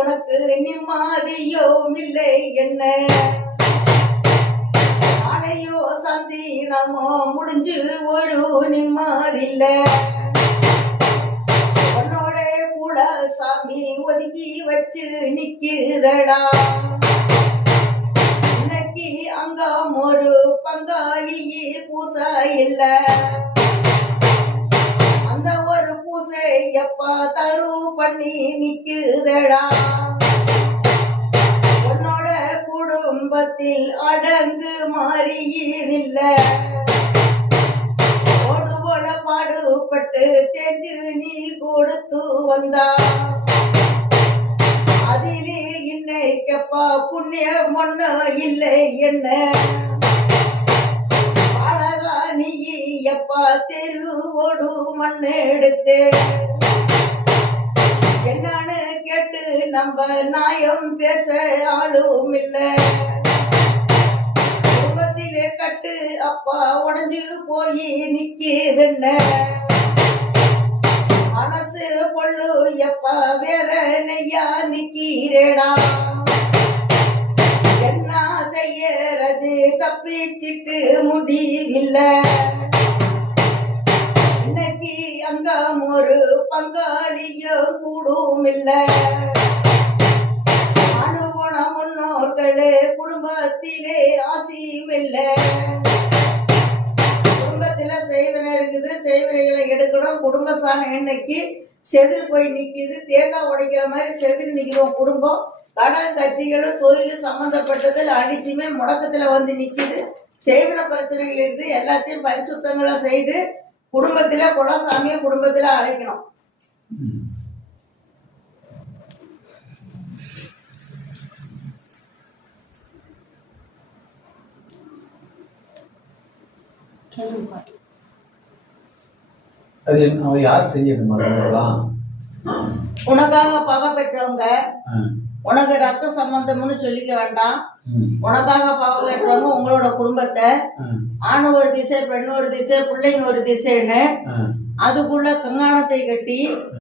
உனக்கு நிம்மதியோ இல்லை என்ன நாளையோ சந்தீனமோ முடிஞ்சு ஒரு நிம்மதில்ல உன்னோட கூட சாமி ஒதுக்கி வச்சு நிக்குதடா இன்னைக்கு அங்க ஒரு பங்காளியே பூசை இல்ல அந்த ஒரு பூசை எப்ப தரு பண்ணி நிக்குதடா உன்னோட குடும்பத்தில் அடங்கு மாறியதில்ல ஓடு போல பாடுபட்டு தெரிஞ்சு நீ கொடுத்து வந்தா அதிலே இன்னைக்கப்பா புண்ணியம் ஒண்ணு இல்லை என்ன அழகா நீ எப்பா தெருவோடு மண்ணு எடுத்து என்னன்னு கேட்டு நம்ம நியாயம் பேச ஆளும் இல்ல குடும்பத்திலே கட்டு அப்பா உடஞ்சு போய் நிக்குதுன்ன மனசு பொண்ணு எப்பா வேதனையா நிக்கிறேடா என்ன செய்யறது தப்பிச்சிட்டு முடிவில்லை இன்னைக்கு அங்க ஒரு பங்காளியோ கூடும் இல்ல அனுபவ முன்னோர்களே குடும்பத்திலே ஆசியும் இல்ல குடும்பத்தில செய்வனை இருக்குது செய்வனைகளை எடுக்கணும் குடும்பஸ்தானம் இன்னைக்கு செதில் போய் நிக்குது தேங்காய் உடைக்கிற மாதிரி செதில் நிக்கிறோம் குடும்பம் கடன் கட்சிகளும் தொழில் சம்பந்தப்பட்டதில் அனைத்துமே முடக்கத்துல வந்து நிக்குது செய்வன பிரச்சனைகள் இருந்து எல்லாத்தையும் பரிசுத்தங்களா செய்து குடும்பத்தில குலசாமிய குடும்பத்தில அழைக்கணும் அது யார் செய்யணும் உனக்காக பகை பெற்றவங்க உனக்கு ரத்த சம்பந்தம்னு சொல்லிக்க வேண்டாம் உனக்காக பகை பெற்றவங்க உங்களோட குடும்பத்தை ஆணு ஒரு திசை பெண்ணு ஒரு திசை பிள்ளைங்க ஒரு திசைன்னு அதுக்குள்ள கங்காணத்தை கட்டி